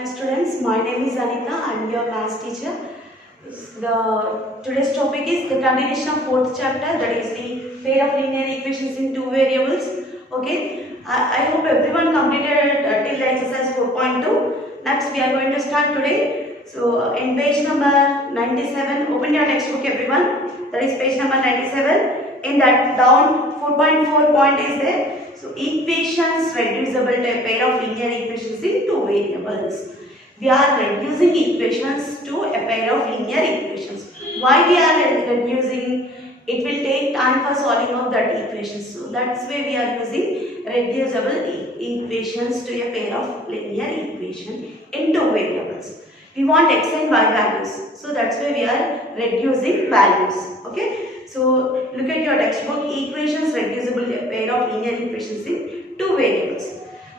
Hi students, my name is Anita. I am your maths teacher. Today's topic is the continuation of fourth chapter, that is the pair of linear equations in two variables. Okay, I hope everyone completed till the exercise 4.2. Next we are going to start today. So in page number 97, open your textbook everyone. That is page number 97. In that down 4.4 point is there. So equations reducible to a pair of linear equations in two variables. We are reducing equations to a pair of linear equations. Why we are reducing? It will take time for solving of that equations. So that's why we are using reducible equations to a pair of linear equation in two variables. We want x and y values. So that's why we are reducing values. Okay. So look at your textbook, equations reducible to a pair of linear equations in two variables.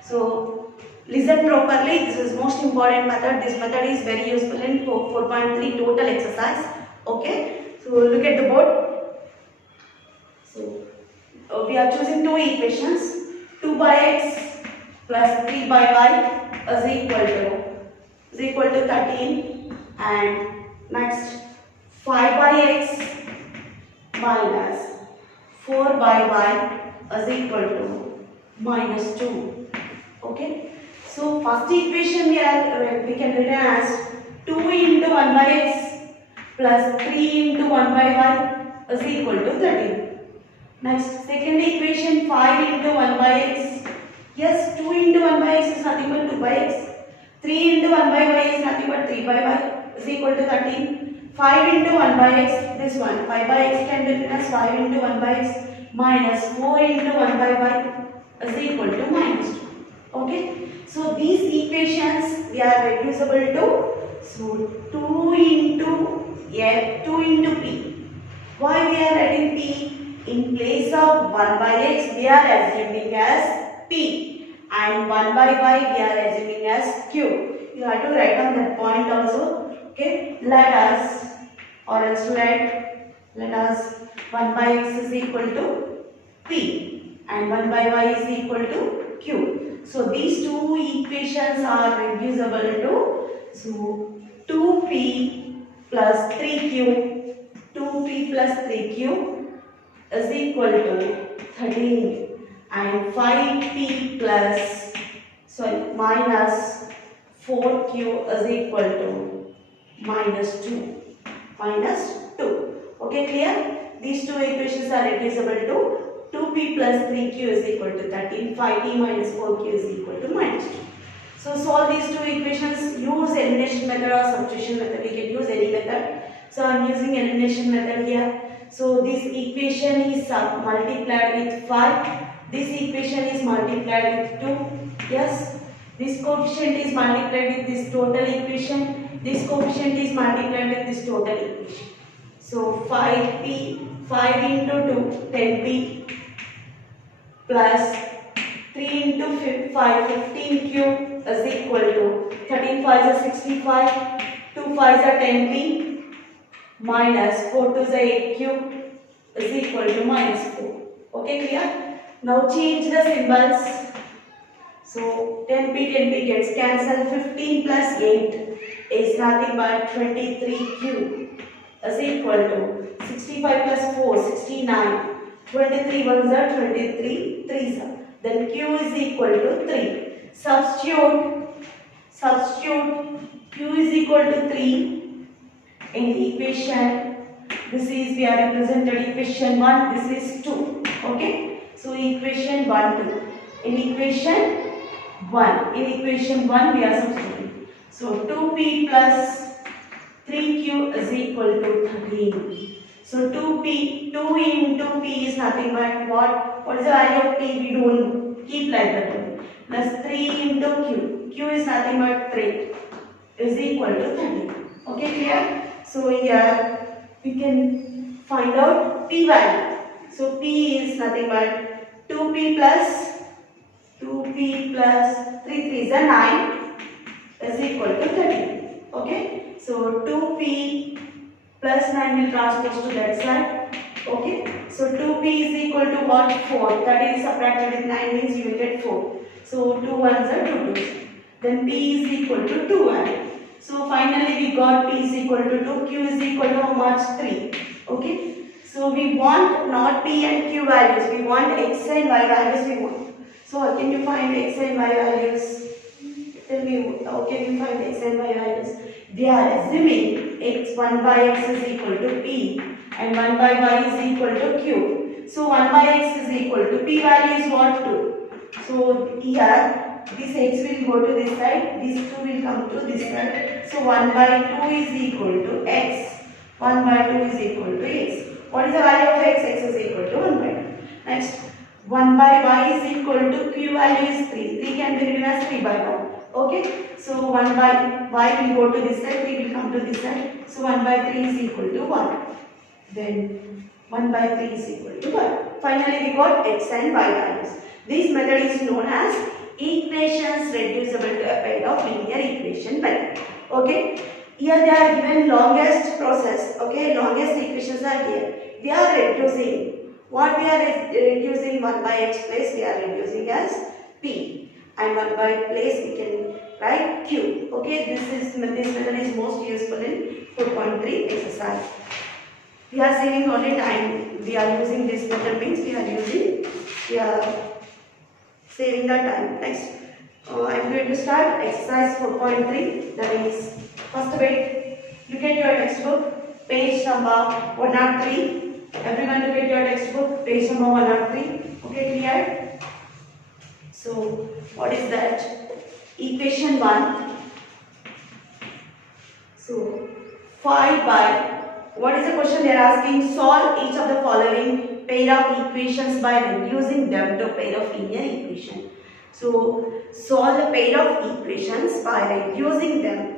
So listen properly, this is most important method. This method is very useful in 4.3 total exercise. Okay, so look at the board. So we are choosing two equations. 2 by x plus 3 by y is equal to 13, and next 5 by x minus 4 by y is equal to minus 2. Okay. So first equation we can write as 2 into 1 by x plus 3 into 1 by y is equal to 13. Next, second equation 5 into 1 by x. Yes, 2 into 1 by x is nothing but 2 by x. 3 into 1 by y is nothing but 3 by y is equal to 13. 5 into 1 by x, this one, 5 by x can be written as 5 into 1 by x minus 4 into 1 by y is equal to minus 2. Okay. So these equations we are reducible to, so 2 into p. Why we are writing p? In place of 1 by x we are assuming as p, and 1 by y we are assuming as q. You have to write on that point also. Okay, let us 1 by x is equal to p and 1 by y is equal to q. So these two equations are reducible to, so 2p plus 3q, 2p plus 3q is equal to 13, and 5p minus 4q is equal to minus 2. Okay, clear? These two equations are reducible to 2p plus 3q is equal to 13, 5p minus 4q is equal to minus 2. So solve these two equations, use elimination method or substitution method, we can use any method. So I am using elimination method here. So this equation is multiplied with 5, this equation is multiplied with 2, yes. This coefficient is multiplied with this total equation, this coefficient is multiplied with this total equation. So 5p, 5 into 2, 10p plus 3 into 5, 15q is equal to 13 5s are 65, 2 5s are 10p minus 4 2s are 8q is equal to minus 4. Okay, clear? Now change the symbols. So 10p gets cancelled, 15 plus 8 is nothing but 23q is equal to 65 plus 4, 69, 23 ones are 23 3s are. Then q is equal to 3. Substitute q is equal to 3 in the equation. This is, we are represented equation 1, this is 2. Okay. So equation 1, 2. In equation 1 we are substituting. So 2p plus 3q is equal to 13. So 2 into p is nothing but what? What is the value of p? We don't know. Keep like that only. Plus 3 into q. Q is nothing but 3 is equal to 13. Okay, clear? So here we can find out p value. So p is nothing but 2p plus 3 3s are 9 is equal to 13. Okay. So 2p plus 9 will transpose to that side. Okay. So 2p is equal to what? 4. 13 subtracted with 9 means you will get 4. So 2 ones are 2 2s. then P is equal to 2y. So finally we got P is equal to 2, Q is equal to how much? 3. Okay. So we want not P and Q values, we want X and Y values we want. So how can you find X and Y values? Tell me, how can you find X and Y values? We are assuming X, 1 by X is equal to P and 1 by Y is equal to Q. So 1 by X is equal to P value is what? 2. So here this X will go to this side, this 2 will come to this side. So 1 by 2 is equal to X. 1 by 2 is equal to X. What is the value of X? X is equal to 1 by 2. Next, 1 by Y is equal to Q value is 3. 3 can be written as 3 by 1. Okay. So 1 by Y will go to this side, 3 will come to this side. So 1 by 3 is equal to 1. Then 1 by 3 is equal to 1. Finally we got X and Y values. This method is known as equations reducible to a pair of linear equation method. Okay. Here they are given longest process. Okay. Longest equations are here. We are reducing. What we are reducing? 1 by X place we are reducing as P. And 1 by place we can write Q. Okay. This method is most useful in 4.3 exercise. We are saving only time. We are using this method means we are saving the time. Next, I am going to start exercise 4.3. That is first bit. Look at your textbook, page number 103. Everyone look at your textbook, page number 103. Okay, clear? So, what is that? Equation 1. So, 5 by, what is the question they are asking? Solve each of the following pair of equations by reducing them to pair of linear equation. So, solve the pair of equations by reducing them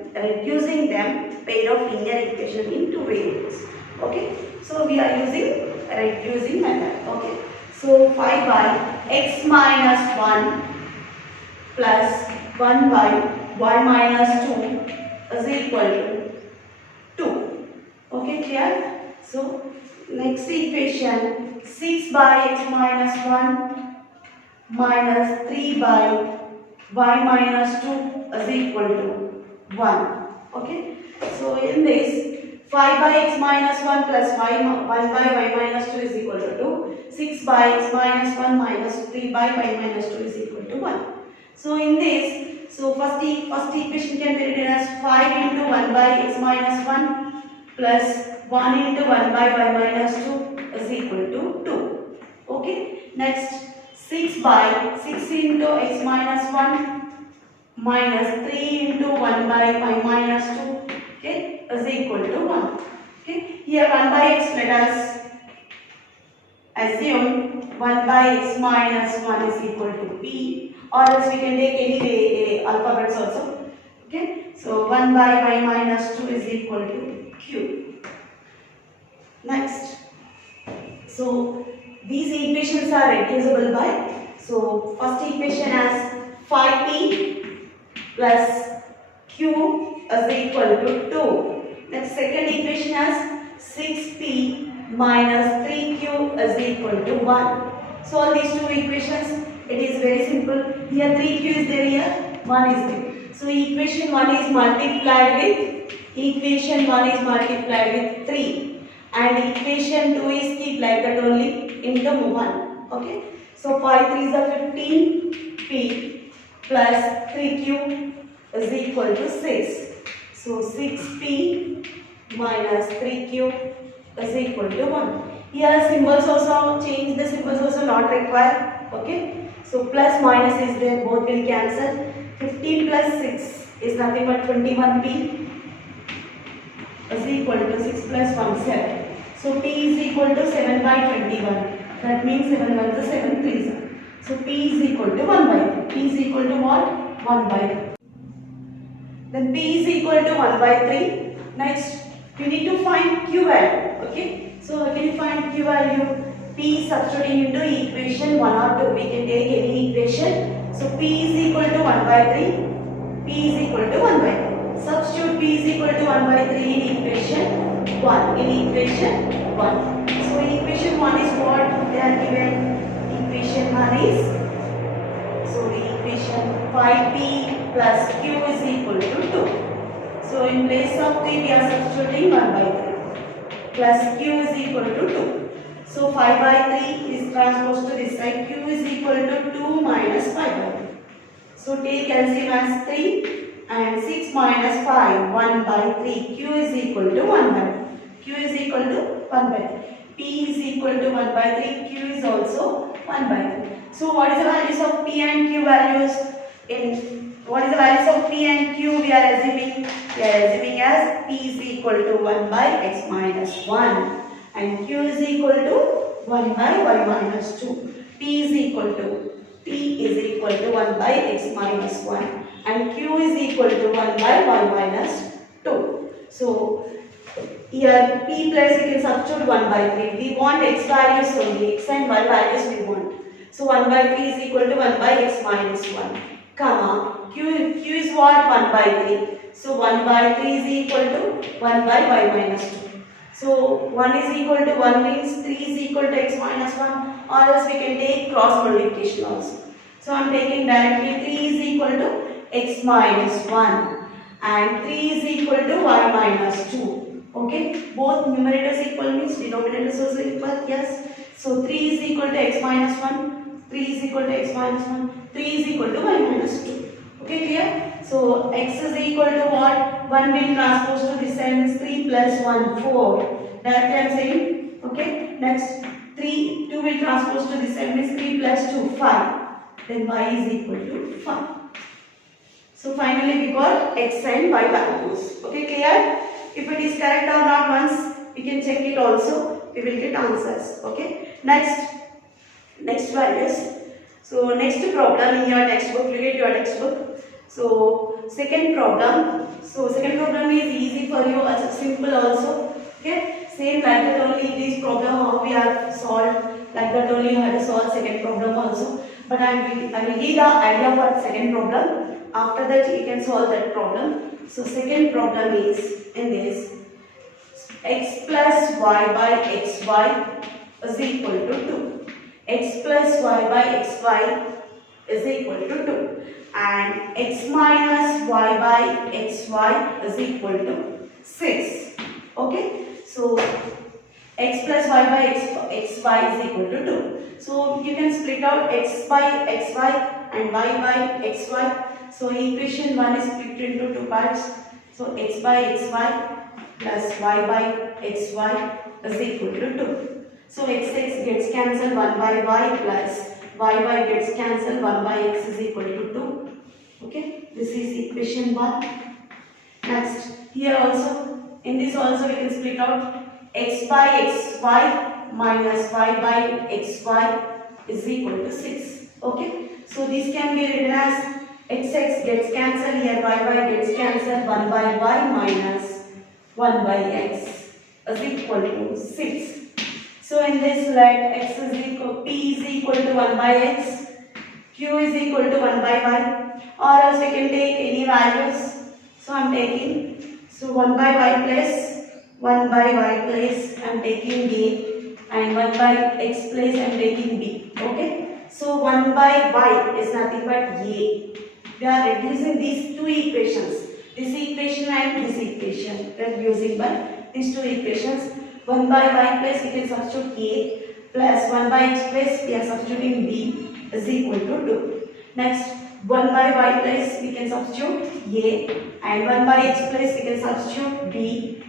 pair of linear equation into variables. Okay. So, we are using reducing method. Okay. So, 5 by x minus 1 plus 1 by y minus 2 is equal to 2. Okay, clear? So, next equation, 6 by x minus 1 minus 3 by y minus 2 is equal to 1. Okay. So, in this, 5 by x minus 1 plus 1 by y minus 2 is equal to 2. 6 by x minus 1 minus 3 by y minus 2 is equal to 1. So, in this, first equation can be written as 5 into 1 by x minus 1 plus 1 into 1 by y minus 2 is equal to 2. Okay. Next, 6 into x minus 1 minus 3 into 1 by y minus 2, okay, is equal to 1. Okay. Here 1 by x, let us assume 1 by x minus 1 is equal to p, or else we can take any alphabets also. Okay. So 1 by y minus 2 is equal to q. Next, so these equations are reducible by, so first equation as 5p plus q is equal to 2. Next, second equation as 6p minus 3q is equal to 1. Solve these two equations. It is very simple. Here 3q is there, here 1 is there. So equation 1 is multiplied with 3. And equation 2 is keep like that only into 1. Okay. So 5 3s are 15. P plus 3q is equal to 6. So 6p minus 3q is equal to 1. Here symbols also change, the symbols also not required. Okay. So plus minus is there, both will cancel. 15 plus 6 is nothing but 21p is equal to 6 plus 1, 7. So P is equal to 7 by 21. That means 7 1 is 7 3s. So P is equal to 1 by 3. P is equal to what? 1 by 3. Then P is equal to 1 by 3. Next, we need to find Q value. Okay. So how can you find Q value? P substituting into equation 1 or 2. We can take any equation. So P is equal to 1 by 3. P is equal to 1 by 3. Substitute P is equal to 1 by 3 in equation 1. So equation 1 is what they are given. Equation 1 is, so equation 5p plus q is equal to 2. So in place of 3 we are substituting 1 by 3 plus q is equal to 2. So 5 by 3 is transposed to this side. Q is equal to 2 minus 5 by 3. So take LCM as 3 and 6 minus 5, 1 by 3. Q is equal to 1 by 3. Q is equal to 1 by 3. P is equal to 1 by 3. Q is also 1 by 3. So what is the values of P and Q values? What is the values of P and Q we are assuming? We are assuming as P is equal to 1 by x minus 1 and Q is equal to 1 by y minus 2. P is equal to 1 by x minus 1 and Q is equal to 1 by y minus 2. So here P plus we can substitute 1 by 3. We want x values only, x and y values we want. So 1 by 3 is equal to 1 by x minus 1, comma, Q is what? 1 by 3. So 1 by 3 is equal to 1 by y minus 2. So 1 is equal to 1 means 3 is equal to x minus 1, or else we can take cross multiplication also. So I am taking directly 3 is equal to x minus 1 and 3 is equal to y minus 2. Okay, both numerators equal means denominators also equal. Yes. So 3 is equal to x minus 1, 3 is equal to x minus 1, 3 is equal to y minus 2. Okay, clear? So x is equal to what? 1 will transpose to this side means 3 plus 1, 4. Directly I am saying. Okay, next 2 will transpose to this side means 3 plus 2, 5. Then y is equal to 5. So finally we got x and y values. Okay, clear? If it is correct or not, once we can check it also, we will get answers. Okay, next values. So next problem in your textbook, look at your textbook. So second problem is easy for you, also simple also. Okay, same like that only this problem how we have solved, like that only you have to solve second problem also. But I will give the idea for second problem. After that you can solve that problem. So second problem is in this, x plus y by xy is equal to 2. X plus y by xy is equal to 2 and x minus y by xy is equal to 6. Okay, so x plus y by xy is equal to 2. So you can split out x by xy and y by xy. So equation 1 is split into 2 parts. So x by xy plus y by xy is equal to 2. So x gets cancelled, 1 by y plus y gets cancelled, 1 by x is equal to 2. Okay, this is equation 1. Next, here also, in this also we can split out x by xy minus y by xy is equal to 6. Okay, so this can be written as x gets cancelled, here y gets cancelled, 1 by y minus 1 by x is equal to 6. So in this let x is equal, p is equal to 1 by x, q is equal to 1 by y, or else we can take any values. So I am taking, so 1 by y place, 1 by y place I am taking a, and 1 by x place I am taking b. Okay, so 1 by y is nothing but a. We are reducing these two equations, this equation and this equation. We are using by these two equations. 1 by y place we can substitute a plus 1 by x place we are substituting b is equal to 2. Next, 1 by y place we can substitute a and 1 by x place we can substitute b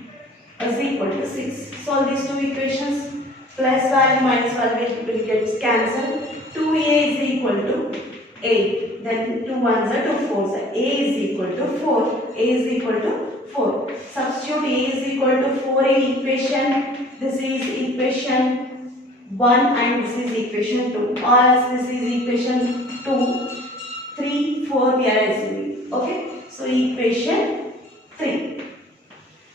is equal to 6. Solve these two equations. Plus value minus value will get cancelled. 2a is equal to 8. Then 2 1s are 2 4s are. A is equal to 4. A is equal to 4. Substitute a is equal to 4 in equation. This is equation 1 and this is equation 2. Or else this is equation 2, 3, 4 we are assuming. Okay. So equation 3.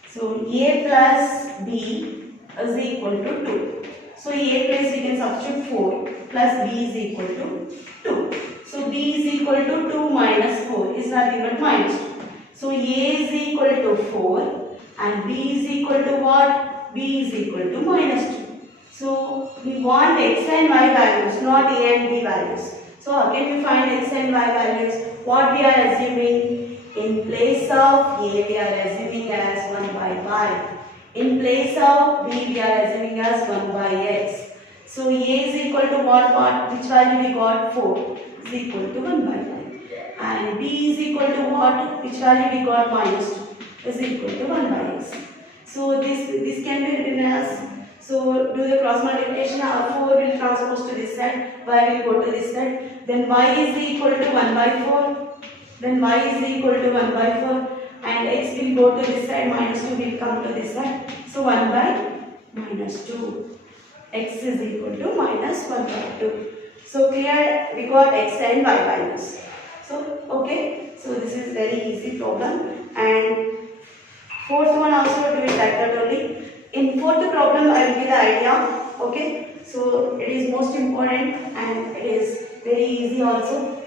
So a plus b is equal to 2. So a place we can substitute 4 plus b is equal to 2. So b is equal to 2 minus 4 is nothing but minus 2. So a is equal to 4 and b is equal to what? B is equal to minus 2. So we want x and y values, not a and b values. So how can we find x and y values? What we are assuming? In place of a, we are assuming as 1 by y. In place of b, we are assuming as 1 by x. So a is equal to what? Which value we got? 4 is equal to 1 by y. And b is equal to what? Which value we got? Minus 2 is equal to 1 by x. So this can be written as, so do the cross multiplication. 4 will transpose to this side, y will go to this side. Then y is equal to 1 by 4. Then y is equal to 1 by 4. And x will go to this side, minus 2 will come to this side. So 1 by minus 2. X is equal to minus 1 by 2. So clear, we got x and y values. So okay, so this is very easy problem. And fourth one also do it like that only. In fourth problem I will give the idea. Okay, so it is most important and it is very easy also.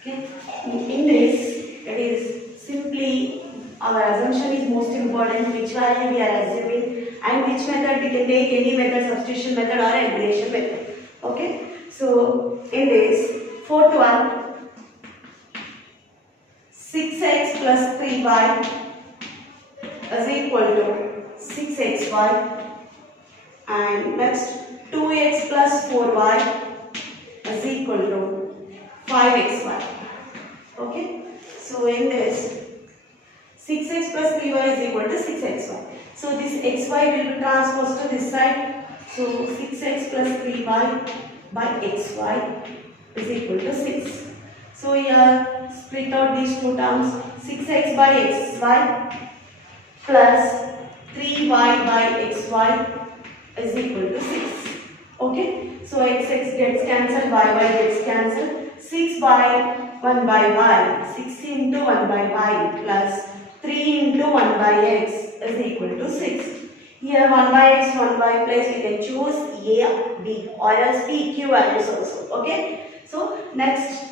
Okay, in this it is simply our assumption is most important, which value we are assuming and which method we can take, any method, substitution method or elimination method. Okay, so in this fourth one, 6x plus 3y is equal to 6xy, and next 2x plus 4y is equal to 5xy. Okay, so in this 6x plus 3y is equal to 6xy. So this xy will be transposed to this side. So 6x plus 3y by xy is equal to 6. So here split out these two terms. 6x by xy plus 3y by xy is equal to 6. Okay, so x gets cancelled, y gets cancelled. 6 by 1 by y, 6 into 1 by y plus 3 into 1 by x is equal to 6. Here 1 by x, 1 by place we can choose a, b or else p, q values also. Okay, so next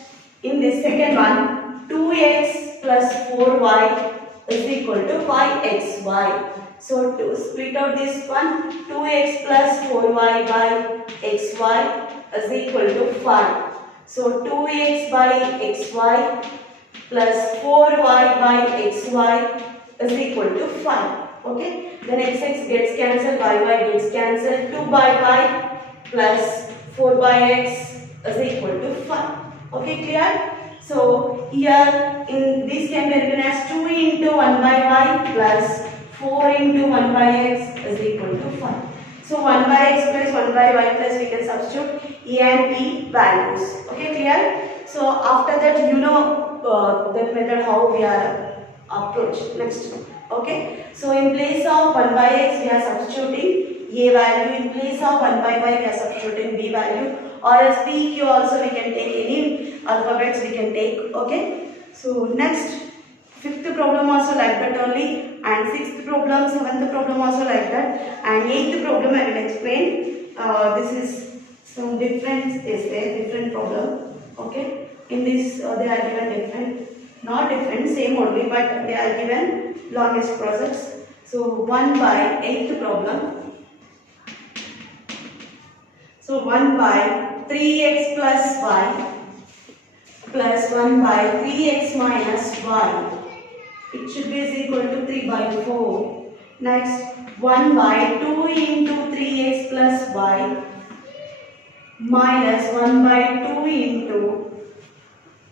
in this second one, 2x plus 4y is equal to 5xy. So to split out this one, 2x plus 4y by xy is equal to 5. So 2x by xy plus 4y by xy is equal to 5. Okay, then x gets cancelled, y gets cancelled. 2 by y plus 4 by x is equal to 5. Okay, clear? So here in this can be written as 2 into 1 by y plus 4 into 1 by x is equal to 5. So 1 by x plus 1 by y plus we can substitute a and b values. Okay, clear? So after that you know that method how we are approach next. Okay, so in place of 1 by x we are substituting a value, in place of 1 by y we are substituting b value, or as p, q also we can take, any alphabets we can take. Okay, so next fifth problem also like that only, and sixth problem, seventh problem also like that, and eighth problem I will explain. This is some difference is there, different problem. Okay, in this they are given different, not different, same only, but they are given longest process. So 1 by eighth problem. So 1 by 3x plus y plus 1 by 3x minus y. It should be equal to 3 by 4. Next 1 by 2 into 3x plus y minus 1 by 2 into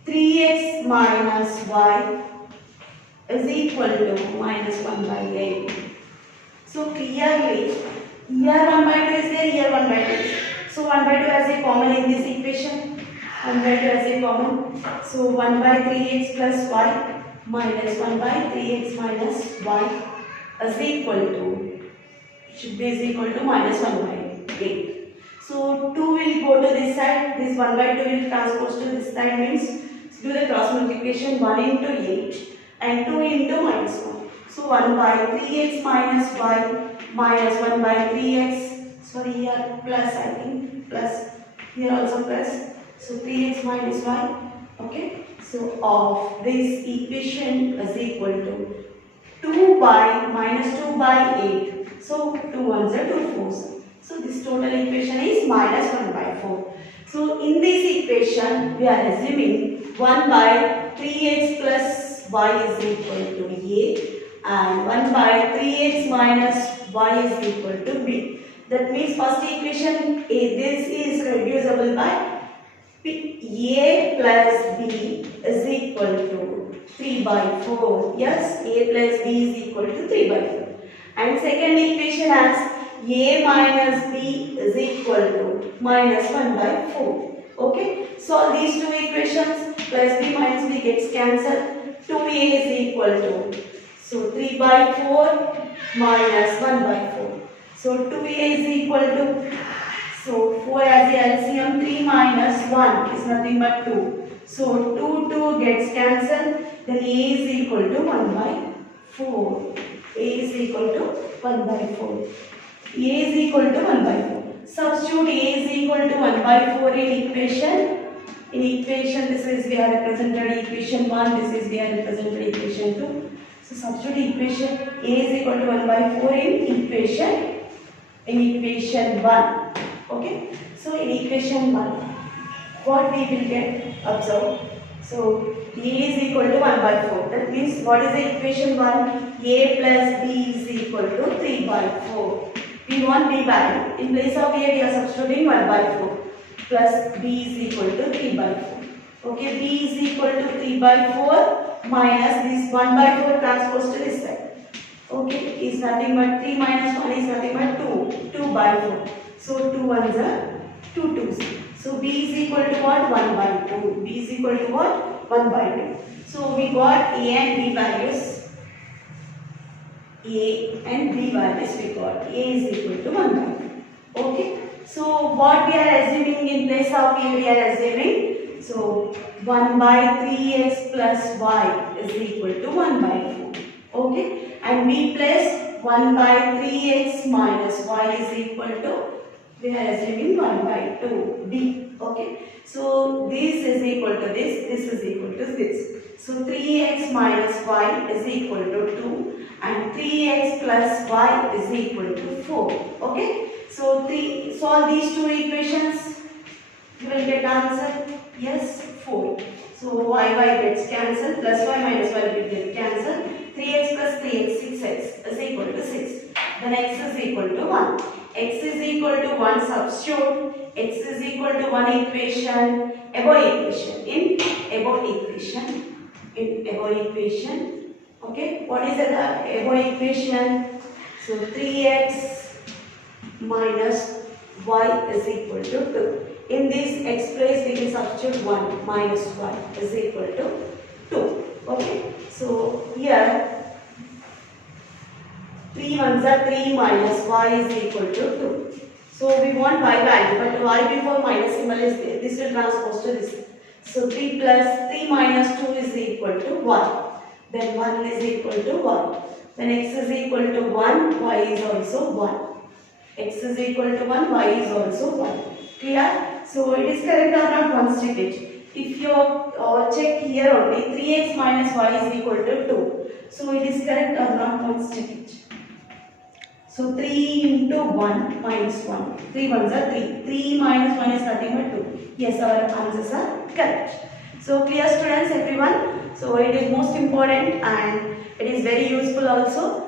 3x minus y is equal to minus 1 by 8. So clearly here 1 by 2 is there, here 1 by 2 is there. So 1 by 2 as a common in this equation. 1 by 2 as a common. So 1 by 3x plus y minus 1 by 3x minus y is equal to, should be equal to minus 1 by 8. So 2 will go to this side, this 1 by 2 will transpose to this side, means do the cross multiplication, 1 into 8 and 2 into minus 1. So 1 by 3x minus y minus 1 by 3x, sorry here plus, I think plus, here also plus, so 3x minus y. Okay, so of this equation is equal to 2 by minus 2 by 8. So 2 ones are 2 fours. So this total equation is minus 1 by 4. So in this equation we are assuming 1 by 3x plus y is equal to a and 1 by 3x minus y is equal to b. That means first equation this is reducible by a plus b is equal to 3 by 4. Yes, a plus b is equal to 3 by 4. And second equation has a minus b is equal to minus 1 by 4. Okay, solve these two equations. Plus b minus b gets cancelled. 2a is equal to, so 3 by 4 minus 1 by 4. So 2a is equal to, so 4 as the LCM, 3 minus 1 is nothing but 2. So 2 gets cancelled. Then a is equal to 1 by 4. A is equal to 1 by 4. A is equal to 1 by 4. Substitute A is equal to 1 by 4 in equation. In equation, this is we have represented equation 1, this is we have represented equation 2. So substitute equation A is equal to 1 by 4 in equation 1. Okay. So in equation 1, what we will get? Observe. So A is equal to 1 by 4. That means what is the equation 1? A plus B is equal to 3 by 4. We want B value. In place of A, we are substituting 1 by 4 plus B is equal to 3 by 4. Okay, B is equal to 3 by 4 minus this 1 by 4 transpose to this side. Okay, is nothing but 3 minus 1 is nothing but 2. 2 by 4. So 2 ones are 2 2s. So B is equal to what? 1 by 2. B is equal to what? 1 by 2. So we got A and B values. A and B values we got. A is equal to 1 by 2. Okay. So what we are assuming in place of A, we are assuming, so 1 by 3x plus y is equal to 1 by 4. Okay. And B plus 1 by 3x minus y is equal to, we are assuming 1 by 2 b. Okay. So this is equal to this is equal to this. So 3x minus y is equal to 2 and 3x plus y is equal to 4. Okay. So solve these two equations, you will get answer. Yes, 4. So y gets cancelled, plus y minus y will get cancelled. 3x plus 3x, 6x is equal to 6. Then x is equal to 1. X is equal to 1, substitute. X is equal to 1 equation, above equation. Okay, what is the above equation? So 3x minus y is equal to 2. In this x place we can substitute 1 minus y is equal to 2. Okay, so here 3 ones are 3 minus y is equal to 2. So we want y value, but y before minus symbol is there. This will transpose to this. So 3 minus 2 is equal to 1. Then 1 is equal to 1. Then x is equal to 1, y is also 1. X is equal to 1, y is also 1. Clear? So it is correct or not? One step. If you check here only, 3x minus y is equal to 2. So it is correct or not? One step. So 3 into 1 minus 1. 3 ones are 3. 3 minus 1 is nothing but 2. Yes, our answers are correct. So clear students, everyone. So it is most important and it is very useful also.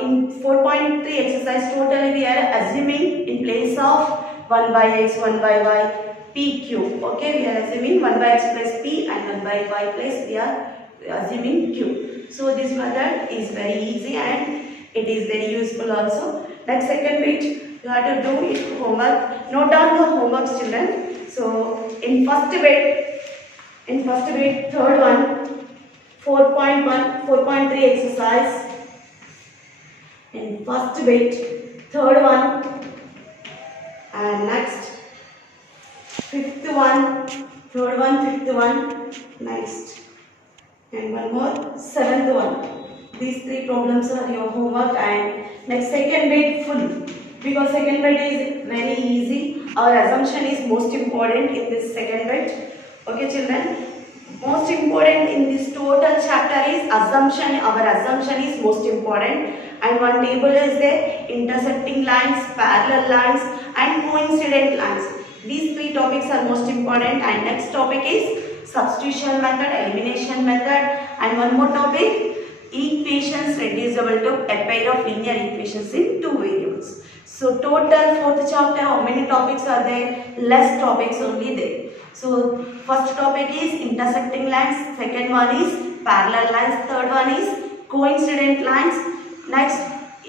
In 4.3 exercise totally we are assuming in place of 1 by x, 1 by y, p q. Okay, we are assuming 1 by x plus p and 1 by y plus we are assuming q. So this method is very easy and it is very useful also. Next second bit you have to do it homework. Note down the homework children. So in first bit, third one, 4.1, 4.3 exercise. In first bit, third one, and next fifth one, third one, fifth one, next, and one more, seventh one. These three problems are your homework, and next second bit full, because second bit is very easy. Our assumption is most important in this second bit. Okay children, most important in this total chapter is assumption. Our assumption is most important, and one table is there: intersecting lines, parallel lines and coincident lines. These three topics are most important. And next topic is substitution method, elimination method, and one more topic, equations reducible to a pair of linear equations in two variables. So total fourth chapter, how many topics are there? Less topics only there. So first topic is intersecting lines, second one is parallel lines, third one is coincident lines, next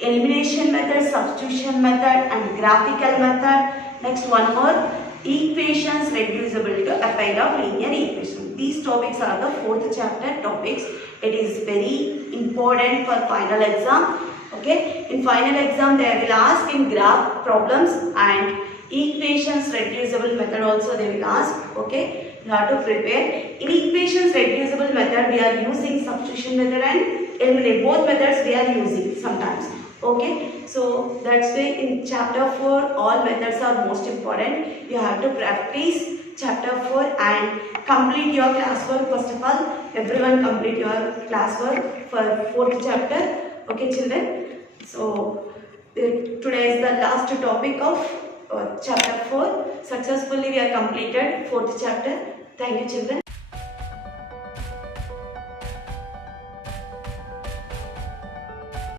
elimination method, substitution method, and graphical method. Next one more, equations reducible to a pair of linear equations. These topics are the fourth chapter topics. It is very important for final exam. Okay, in final exam they will ask in graph problems and equations reducible method also they will ask. Okay, you have to prepare. In equations reducible method we are using substitution method and eliminate. Both methods we are using sometimes. Okay, so that's why in chapter 4 all methods are most important. You have to practice chapter 4 and complete your classwork. First of all, everyone complete your classwork for 4th chapter. Okay children, so today is the last topic of chapter 4. Successfully we have completed 4th chapter. Thank you children.